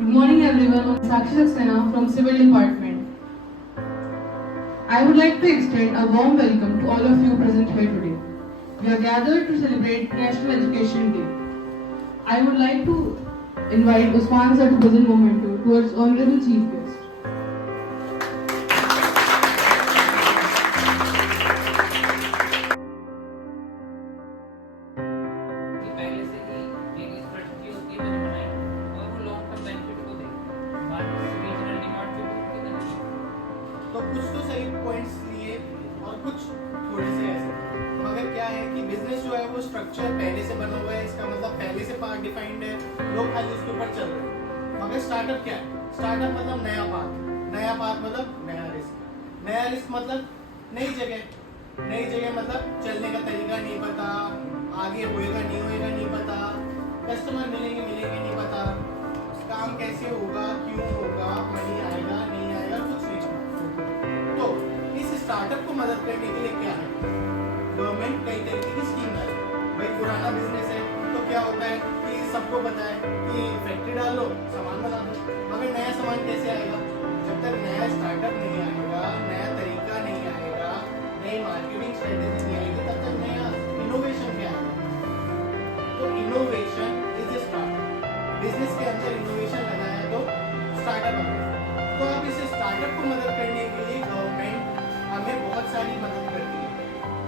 Good morning everyone, I'm Sakshi Saxena from Civil Department. I would like to extend a warm welcome to all of you present here today. We are gathered to celebrate National Education Day. I would like to invite Usman sir to present memento towards Honorable Chief Guest. पहले से ही एक strategy होती है बनी बनाई और वो long term benefit को दे बट रीजनल डिमांड जो होती है तो कुछ तो सही पॉइंट्स लिए और कुछ थोड़े से ऐसे, मगर क्या है कि बिजनेस जो है वो स्ट्रक्चर पहले से बना हुआ है, इसका मतलब पहले से पार्ट डिफाइंड है, लोग खाली उसके ऊपर चल रहे हैं। मगर स्टार्टअप क्या है? स्टार्टअप मतलब नया पाथ मतलब नया रिस्क मतलब नई जगह मतलब चलने का तरीका नहीं पता, आगे होएगा नहीं पता, कस्टमर मिलेंगे नहीं पता, काम कैसे होगा, क्यों होगा, मनी आएगा नहीं आएगा, कुछ नहीं पता। तो इस स्टार्टअप को मदद करने के लिए क्या है, गवर्नमेंट कई तरीके की स्कीम है। भाई पुराना बिजनेस है तो क्या होता है कि सबको पता है कि फैक्ट्री डालो, सामान बना दो, मगर नया सामान कैसे आएगा? जब तक नया स्टार्टअप नहीं आएगा, नया तरीका नहीं आएगा, नई मार्केटिंग स्ट्रेटेजी नहीं आएगी, तब तक नया इनोवेशन क्या आएगा? तो innovation is a startup. Business के अंदर इनोवेशन लगाया तो स्टार्टअप आता है। तो अब इस स्टार्टअप को मदद करने के लिए गवर्नमेंट हमें बहुत सारी मदद करती है।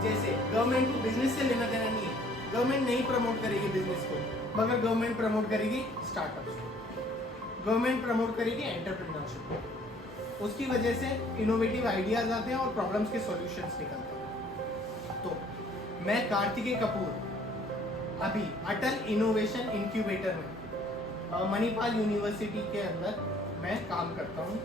जैसे गवर्नमेंट को बिजनेस से लेना देना नहीं है, गवर्नमेंट नहीं प्रमोट करेगी बिजनेस को, मगर गवर्नमेंट प्रमोट करेगी स्टार्टअप्स, गवर्नमेंट प्रमोट करेगी एंटरप्रेन्योरशिप। उसकी वजह से इनोवेटिव आइडियाज आते हैं और प्रॉब्लम्स के सॉल्यूशंस निकलते हैं। तो मैं कार्तिकेय कपूर अभी अटल इनोवेशन इंक्यूबेटर में मणिपाल यूनिवर्सिटी के अंदर मैं काम करता हूँ,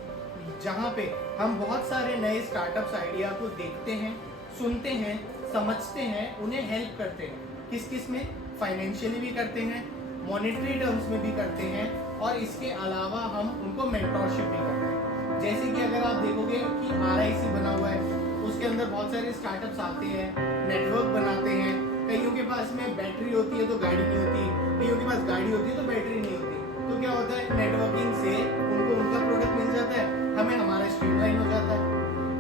जहाँ पे हम बहुत सारे नए स्टार्टअप्स आइडिया को देखते हैं, सुनते हैं, समझते हैं, उन्हें हेल्प करते हैं। किस में? फाइनेंशियली भी करते हैं, मॉनेटरी टर्म्स में भी करते हैं, और इसके अलावा हम उनको मेंटरशिप भी करते हैं। जैसे कि अगर आप देखोगे कि RIC बना हुआ है, उसके अंदर बहुत सारे स्टार्टअप्स आते हैं, नेटवर्क बनाते हैं। कईयों के पास में बैटरी होती है तो गाड़ी नहीं होती, कईयों के पास गाड़ी होती है तो बैटरी नहीं होती। तो क्या होता है, नेटवर्किंग से उनको उनका प्रोडक्ट मिल जाता है, हमें हमारा स्ट्रीमलाइन हो जाता है।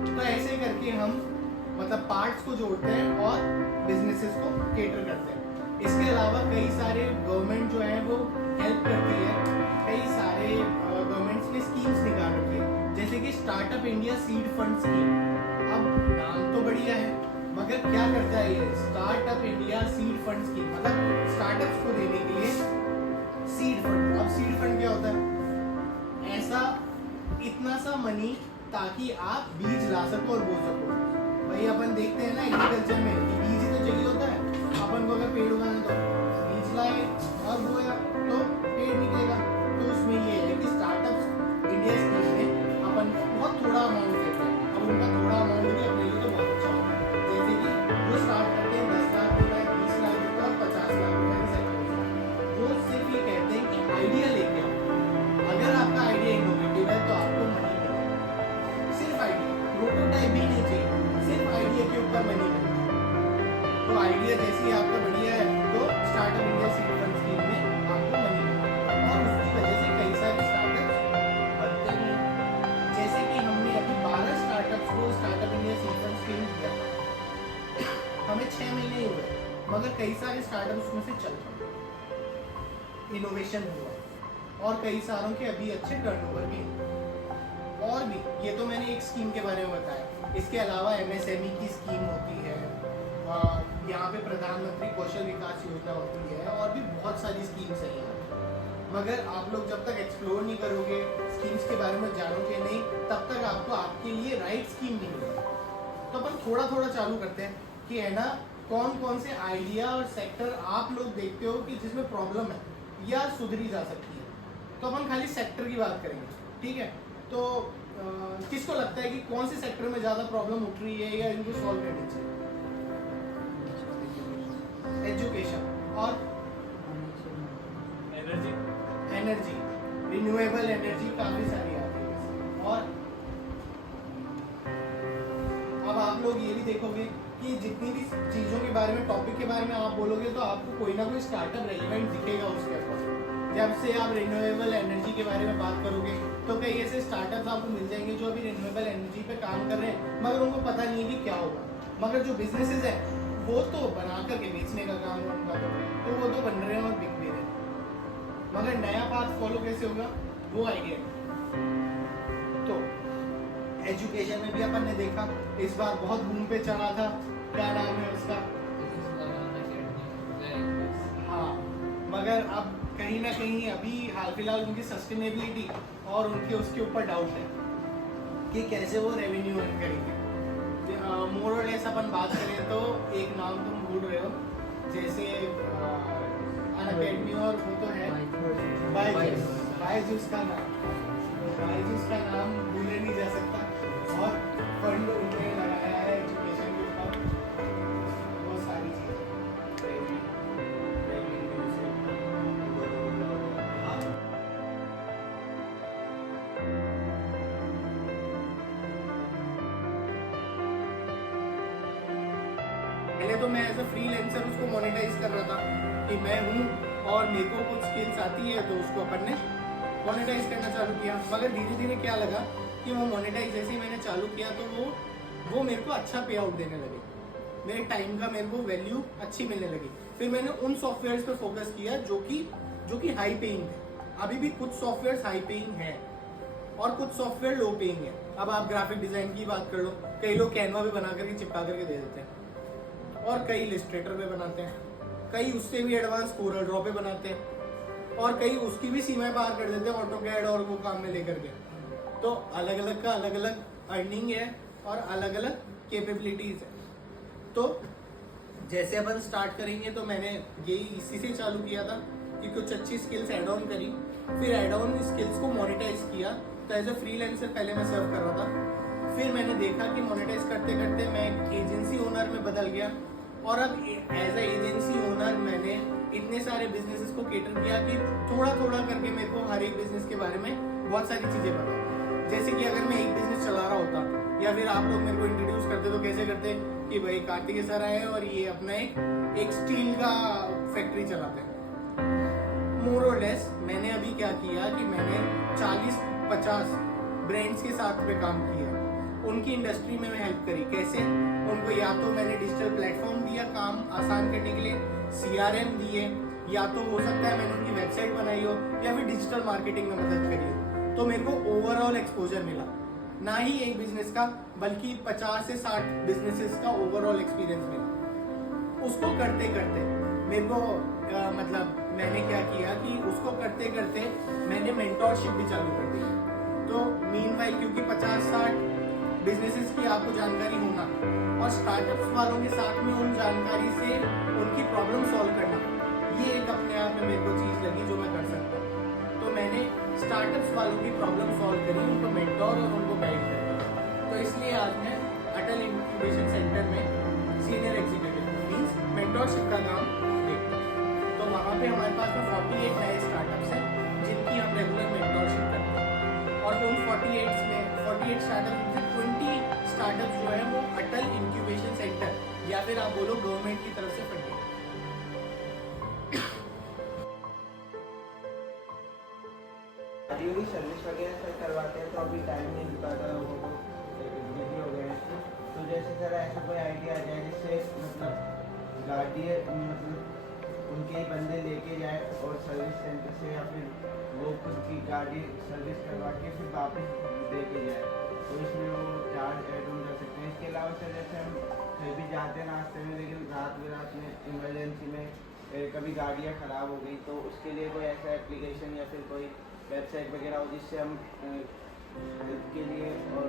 तो ऐसे करके हम मतलब पार्ट्स को जोड़ते हैं और बिजनेसेस को केटर करते हैं। इसके अलावा कई सारे गवर्नमेंट जो है वो हेल्प करती है, कई सारे गवर्नमेंट्स ने स्कीम्स निकाल रखी है, जैसे कि startup India seed fund scheme. अब नाम तो बढ़िया है, मगर क्या करता है ये startup India seed fund scheme? मतलब स्टार्टअप्स को देने के लिए सीड फंड। अब सीड फंड क्या होता है? ऐसा इतना सा मनी ताकि आप बीज ला सको और बो सको। भाई अपन देखते हैं ना एग्रीकल्चर में कि बीज ही तो चाहिए होता है। अपन को अगर पेड़ उगाना तो बीज लाए और बोया तो पेड़ निकलेगा। तो उसमें ये है कि स्टार्टअप्स इंडिया स्कीम में अपन बहुत थोड़ा अमाउंट देते हैं। अब उनका थोड़ा अमाउंट भी अपने लिए तो बहुत अच्छा होता है। जैसे कि वो स्टार्ट करते हैं 10 लाख होता है, 20 लाख होता है, 50 लाख होता है, वो सिर्फ ये कहते हैं कि आइडिया लेके आओ। अगर आपका आइडिया इनोवेटिव है तो आपको मनी मिलेगा। सिर्फ आइडिया, प्रोटोटाइप भी नहीं चाहिए, सिर्फ आइडिया के ऊपर मनी मिलेगा। तो आइडिया जैसे ही आपका बढ़िया है तो startup India seed fund scheme में आपको मनी मिलेगा, और उसकी वजह से कई सारे स्टार्टअप्स बनते भी हैं। जैसे कि हमने अभी 12 स्टार्टअप्स को startup India seed fund scheme दिया, हमें 6 महीने ही हुए, मगर कई सारे स्टार्टअप्स उसमें से चल रहे, इनोवेशन हुआ, और कई सारों के अभी अच्छे टर्नओवर भी हैं। और भी, ये तो मैंने एक स्कीम के बारे में बताया। इसके अलावा MSME की स्कीम होती है, यहाँ पे प्रधानमंत्री कौशल विकास योजना होती है, और भी बहुत सारी स्कीम्स हैं यहाँ। मगर आप लोग जब तक एक्सप्लोर नहीं करोगे, स्कीम्स के बारे में जानोगे नहीं, तब तक आपको आपके लिए राइट स्कीम नहीं मिलेगी। तो अपन थोड़ा थोड़ा चालू करते हैं कि है ना, कौन कौन से आइडिया और सेक्टर आप लोग देखते हो कि जिसमें प्रॉब्लम है या सुधरी जा सकती है। तो अपन खाली सेक्टर की बात करेंगे, ठीक है? तो किसको लगता है कि कौन से सेक्टर में ज़्यादा प्रॉब्लम उठ रही है या इनको सॉल्व करनी चाहिए? एजुकेशन और एनर्जी, रिन्यूएबल एनर्जी काफ़ी सारी आती है। और अब आप लोग ये भी देखोगे कि जितनी भी चीज़ों के बारे में, टॉपिक के बारे में आप बोलोगे तो आपको कोई ना कोई स्टार्टअप रेलिवेंट दिखेगा उसके ऊपर। जब से आप रिन्यूएबल एनर्जी के बारे में बात करोगे तो कई ऐसे स्टार्टअप्स आपको मिल जाएंगे जो अभी रिन्यूएबल एनर्जी पे काम कर रहे हैं मगर उनको पता नहीं है कि क्या होगा। मगर जो बिजनेसेस हैं वो तो बना करके बेचने का काम है उनका, तो वो तो बन रहे हैं और बिक भी रहे हैं। मगर नया पाथ फॉलो कैसे होगा वो आइडिया है। तो एजुकेशन में भी अपन ने देखा इस बार बहुत बूम पे चला था, क्या नाम है उसका, हाँ, मगर अब कहीं ना कहीं अभी हाल फिलहाल उनकी सस्टेनेबिलिटी और उनके उसके ऊपर डाउट है कि कैसे वो रेवेन्यू अर्न करेंगे। मोर और लेस अपन बात करें तो एक नाम तुम भूल रहे हो, जैसे अनअकैडमी और वो तो है बायजूस का नाम भूले नहीं जा सकता और फंड उन्होंने लगाया है एजुकेशन के ऊपर, बहुत सारी चीज़ें। पहले तो मैं एज अ फ्रीलांसर उसको मोनेटाइज कर रहा था कि मैं हूँ और मेरे को कुछ स्किल्स आती है, तो उसको अपन ने मोनेटाइज करना चालू किया। मगर धीरे धीरे क्या लगा कि वो मोनेटाइज जैसे ही मैंने चालू किया तो वो मेरे को अच्छा पे आउट देने लगे, मेरे टाइम का मेरे को वैल्यू अच्छी मिलने लगी। फिर मैंने उन सॉफ्टवेयर्स पे फोकस किया जो कि हाई पेइंग है। अभी भी कुछ सॉफ्टवेयर्स हाई पेइंग है और कुछ सॉफ्टवेयर लो पेइंग है। अब आप ग्राफिक डिजाइन की बात कर लो, कई लोग कैनवा पे बना करके चिपका करके दे देते हैं और कई इलस्ट्रेटर पे बनाते हैं, कई उससे भी एडवांस कोरल ड्रॉ पे बनाते हैं और कई उसकी भी सीमाएं पार कर देते हैं ऑटोकैड और वो काम में लेकर के। तो अलग अलग का अलग अलग अर्निंग है और अलग अलग कैपेबिलिटीज है। तो जैसे अपन स्टार्ट करेंगे तो मैंने यही इसी से चालू किया था कि कुछ अच्छी स्किल्स ऐड ऑन करी, फिर ऐड ऑन स्किल्स को मोनेटाइज किया। तो एज अ फ्रीलांसर पहले मैं सर्व कर रहा था, फिर मैंने देखा कि मोनेटाइज करते करते मैं एक एजेंसी ओनर में बदल गया और अब एज अ एजेंसी ओनर मैंने इतने सारे बिजनेसेस को केटर किया कि थोड़ा थोड़ा करके मेरे को हर एक बिजनेस के बारे में बहुत सारी चीजें पता। जैसे कि अगर मैं एक बिजनेस चला रहा होता या फिर आप लोग मेरे को इंट्रोड्यूस करते तो कैसे करते कि भाई कार्तिक सर आए और ये अपना एक स्टील का फैक्ट्री चलाते हैं। मोर और लेस मैंने अभी क्या किया कि मैंने 40-50 ब्रांड्स के साथ में काम किया, उनकी इंडस्ट्री में मैं हेल्प करी। कैसे? उनको या तो मैंने डिजिटल प्लेटफॉर्म दिया काम आसान करने के लिए, CRM दिए, या तो हो सकता है मैंने उनकी वेबसाइट बनाई हो या फिर डिजिटल मार्केटिंग में मदद करी हो। तो मेरे को ओवरऑल एक्सपोजर मिला, ना ही एक बिजनेस का बल्कि 50 से 60 बिजनेसेस का ओवरऑल एक्सपीरियंस मिला। उसको करते करते मेरे को मतलब मैंने क्या किया कि उसको करते करते मैंने मेंटोरशिप भी चालू कर दी। तो मीनवाइल क्योंकि 50-60 बिजनेसेस की आपको जानकारी होना और स्टार्टअप्स वालों के साथ में उन जानकारी से उनकी प्रॉब्लम सॉल्व करना, ये एक अपने आप में मेरे को चीज़ लगी जो मैं कर सकता हूँ। तो मैंने स्टार्टअप्स वालों की प्रॉब्लम सॉल्व करी, उनको मेंटोर और उनको गाइड करा। तो इसलिए आज मैं अटल इंक्यूबेशन सेंटर में सीनियर एग्जीक्यूटिव मीन्स मेंटोरशिप का काम देखता हूँ। तो वहाँ पे हमारे पास में 48 नए स्टार्टअप्स हैं जिनकी हम रेगुलर मेंटोरशिप करते हैं और उन 48 स्टार्टअप में 20 स्टार्टअप जो है वो अटल इंक्यूबेशन सेंटर या फिर आप बोलो गवर्नमेंट की तरफ से फंडेड। गाड़ियों की सर्विस वगैरह सर करवाते हैं तो अभी टाइम नहीं मिल पाता लोगों को, बिजी हो गए हैं। तो जैसे सर ऐसा कोई आइडिया आ जाए जिससे मतलब गाड़ी मतलब उनके बंदे लेके जाए और सर्विस सेंटर से या फिर वो खुद की गाड़ी सर्विस करवा के फिर वापस दे के जाए, तो इसमें वो चार्ज एड ऑन कर सकते हैं। इसके अलावा सर जैसे हम कहीं भी जाते हैं रास्ते में लेकिन रात में इमरजेंसी में कभी गाड़ियाँ ख़राब हो गई तो उसके लिए कोई ऐसा एप्लीकेशन या फिर कोई वेबसाइट वगैरह हो जिससे हम हेल्प के लिए और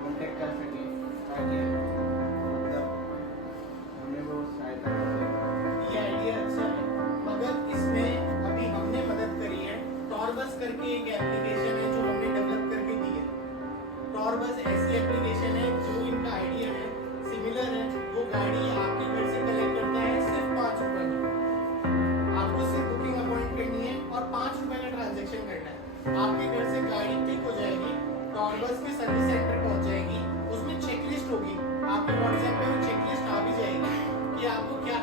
कॉन्टेक्ट कर सकें ताकि मतलब हमें वो सहायता कर सकें। ये आइडिया अच्छा है, मगर इसमें अभी हमने मदद करी है। टॉरबस करके एक एप्लीकेशन है जो हमने डेवलप करके दी है। टॉरबस ऐसी एप्लीकेशन है जो इनका आइडिया है सिमिलर है, वो गाड़ी आपके घर से कलेक्ट करता है सिर्फ 5 रुपए में। आपको सिर्फ बुकिंग अपॉइंट करनी है और 5 रुपए का ट्रांजेक्शन करना है। आपके घर से गाड़ी पिक हो जाएगी, टॉरबस के सर्विस सेंटर पहुंच जाएगी, उसमें चेकलिस्ट होगी, आपके व्हाट्सएप पे वो चेकलिस्ट आ भी जाएगी कि आपको क्या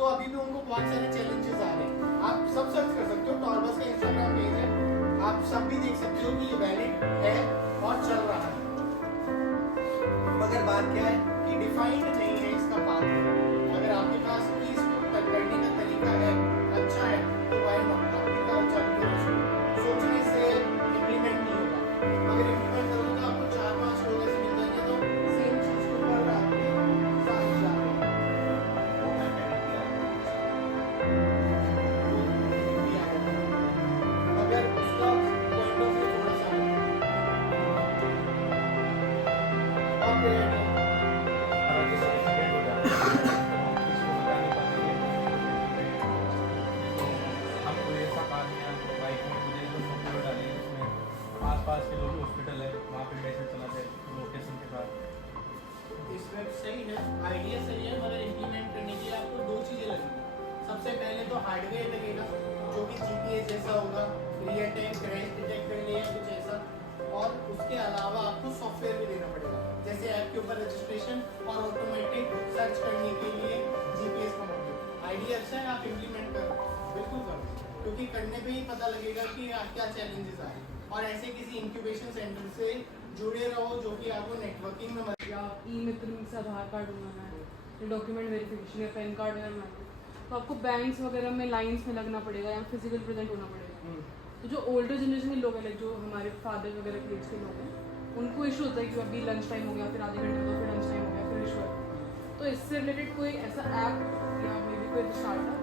तो अभी भी उनको बहुत सारे चैलेंजेस आ रहे हैं। आप सब सर्च कर सकते हो, टॉरबस का इंस्टाग्राम पेज है, आप सब भी देख सकते हो कि ये वैलिड है और चल रहा है। मगर बात क्या है कि डिफाइंड नहीं है इसका पाथ। अगर आपके पास भी इसको करने का तरीका है, अच्छा है, तो वाई नॉट आप भी काम चालू करो। सोचने से इम्प्लीमेंट नहीं होगा। अगर इम्प्लीमेंट करोगे तो आपको 4-5 लोग ऐसे मिल जाएंगे तो सेम चीज को कर आपके साथ जाते हैं। वो मैं मैंने किया अगर उसका पॉइंट ऑफ व्यू थोड़ा सा और हमारा जैसे एक्सीडेंट हो जाता है तो हम किसी को बता नहीं पाते तो हम कोई ऐसा काम या बाइक में मुझे जो फोटो डाले जिसमें आसपास के लोग हॉस्पिटल है वहाँ पे मैसेज चला जाए लोकेशन के बाद इसमें सही है, आइडिया सही है, मगर इम्प्लीमेंट करने के लिए आपको 2 चीजें लगेंगी। सबसे पहले तो हार्डवेयर लगेगा जो कि जीपीएस जैसा होगा, रियल टाइम क्रैश डिटेक्ट करने या कुछ ऐसा, और उसके अलावा आपको सॉफ्टवेयर भी देना पड़ेगा, जैसे ऐप के ऊपर रजिस्ट्रेशन और ऑटोमेटिक सर्च करने के लिए जीपीएस का मॉड्यूल। आइडिया अच्छा है, आप इम्प्लीमेंट करो, बिल्कुल करो, क्योंकि करने पे ही पता लगेगा कि क्या चैलेंजेस आए। और ऐसे किसी इंक्यूबेशन सेंटर से जुड़े रहो जो कि आपको नेटवर्किंग में या ई मित्र से आधार कार्ड बनाना है, डॉक्यूमेंट वेरिफिकेशन या पैन कार्ड वगैरह बनाना है, तो आपको बैंक्स वगैरह में लाइंस में लगना पड़ेगा या फिजिकल प्रेजेंट होना पड़ेगा। तो जो ओल्डर जनरेशन के लोग हैं, लाइक जो हमारे फादर वगैरह के एज के लोग हैं, उनको इशू होता है कि अभी लंच टाइम हो गया, फिर आधे घंटे बाद फिर लंच टाइम हो गया, फिर इशू है। तो इससे रिलेटेड कोई ऐसा ऐप या मे बी कोई स्टार्टअप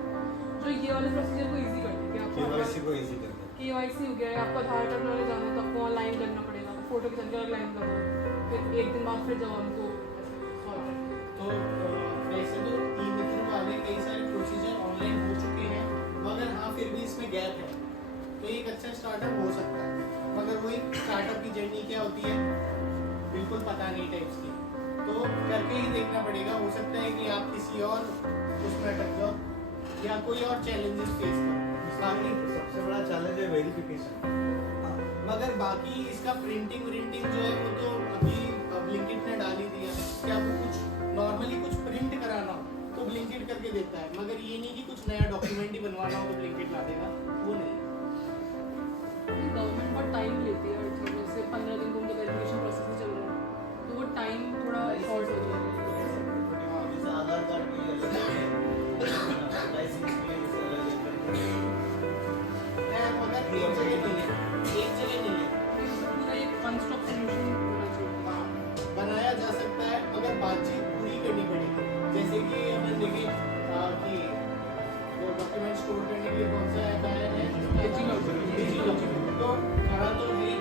जो ये वाले प्रोसीजर को ईजी कर दे कि आपको केवाईसी को इजी कर दे। KYC हो गया है, आपका आधार कार्ड बनाने जाना है तो आपको ऑनलाइन करना पड़ेगा, फोटो खींच कर लाइन लगो, फिर एक दिन बाद फिर जाओ हमको सॉल्व करना। तो वैसे तो ई मित्र वाले कई सारे प्रोसीजर ऑनलाइन हो चुके हैं, मगर हाँ फिर भी इसमें गैप है, तो एक अच्छा स्टार्टअप हो सकता है। मगर वही स्टार्टअप की जर्नी क्या होती है बिल्कुल पता नहीं टाइप्स की, तो करके ही देखना पड़ेगा। हो सकता है कि आप किसी और उसमें अटक जाओ या कोई और चैलेंजेस फेस करो। बाकी सबसे बड़ा चैलेंज है वेरिफिकेशन। मगर बाकी इसका प्रिंटिंग जो है वो तो अभी ब्लिंकिट ने डाल ही दिया है कि आपको कुछ नॉर्मली कुछ प्रिंट कराना हो तो ब्लिंकिट करके देता है, मगर ये नहीं कि कुछ नया डॉक्यूमेंट ही बनवाना हो तो ब्लिंकिट ला देगा, वो नहीं। गवर्नमेंट बहुत टाइम लेती है हर चीज़ में, जैसे 15 दिन को उनका वेरिफिकेशन प्रोसेस ही चल रहा है, तो वो टाइम थोड़ा शॉर्ट हो जाएगा। जैसे आधार कार्ड के लिए अलग है, लाइसेंस के लिए जैसे अलग है, मगर एक जगह नहीं है, एक जगह नहीं है, पूरा एक वन स्टॉप सॉल्यूशन होना चाहिए। बनाया जा सकता है मगर बातचीत पूरी करनी पड़ेगी। जैसे कि अपन देखें कि वो डॉक्यूमेंट स्टोर करने के लिए कौन सा ऐप आया है, डिजिलॉकर। तो खड़ा तो है,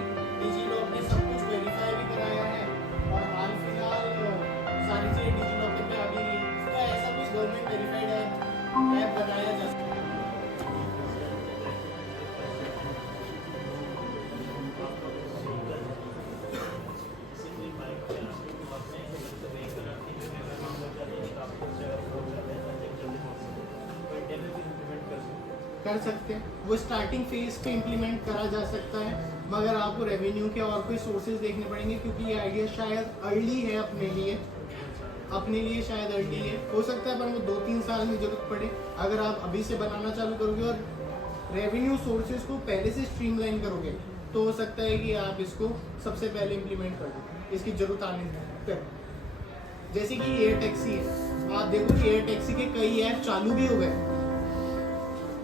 डिजिलॉकर ने सब कुछ वेरीफाई भी कराया है और हाल फिलहाल सारी चीज़ें डिजिलॉकर पे आ भी रही है, तो ऐसा कुछ गवर्नमेंट वेरीफाइड ऐप बनाया जा सकता है। कर सकते हैं, वो स्टार्टिंग फेज पे इम्प्लीमेंट करा जा सकता है, मगर आपको रेवेन्यू के और कोई सोर्सेज देखने पड़ेंगे, क्योंकि ये आइडिया शायद अर्ली है अपने लिए शायद अर्ली है। हो सकता है पर वो 2-3 साल में जरूरत पड़े। अगर आप अभी से बनाना चालू करोगे और रेवेन्यू सोर्सेज को पहले से स्ट्रीमलाइन करोगे तो हो सकता है कि आप इसको सबसे पहले इम्प्लीमेंट कर दो, इसकी जरूरत आने तक। जैसे कि एयर टैक्सी है, आप देखो कि एयर टैक्सी के कई ऐप चालू भी हो गए,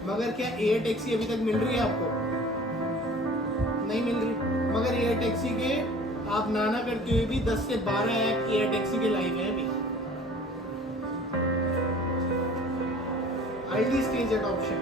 मगर क्या एयर टैक्सी अभी तक मिल रही है आपको? नहीं मिल रही। मगर एयर टैक्सी के आप नाना करते हुए भी 10 से 12 ऐप एयर टैक्सी के लाइव है अभी। Early stage adoption.